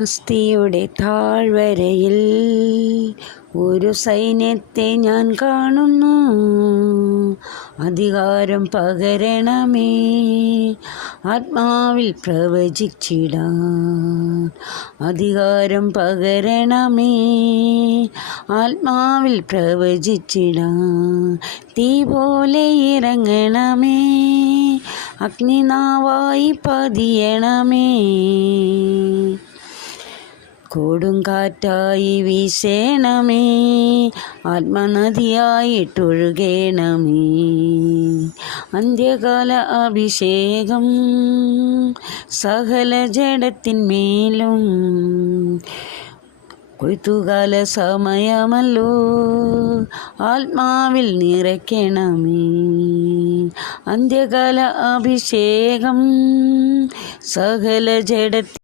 അസ്ഥിയുടെ താഴ്വരയിൽ ഒരു സൈന്യത്തെ ഞാൻ കാണുന്നു. അധികാരം പകരണമേ, ആത്മാവിൽ പ്രവചിച്ചിടാൻ. അധികാരം പകരണമേ, ആത്മാവിൽ പ്രവചിച്ചിടാൻ. തീ പോലെ ഇറങ്ങണമേ, അഗ്നിനാവായി പതിയണമേ. കൊടുങ്കാറ്റായി വീശേണമേ, ആത്മനദിയായിട്ടൊഴുകേണമേ. അന്ത്യകാല അഭിഷേകം സകല ജഡത്തിന്മേലും. കൊയ്ത്തുകാല സമയമല്ലോ, ആത്മാവിൽ നിറയ്ക്കണമേ. അന്ത്യകാല അഭിഷേകം സകല ജഡത്തിൽ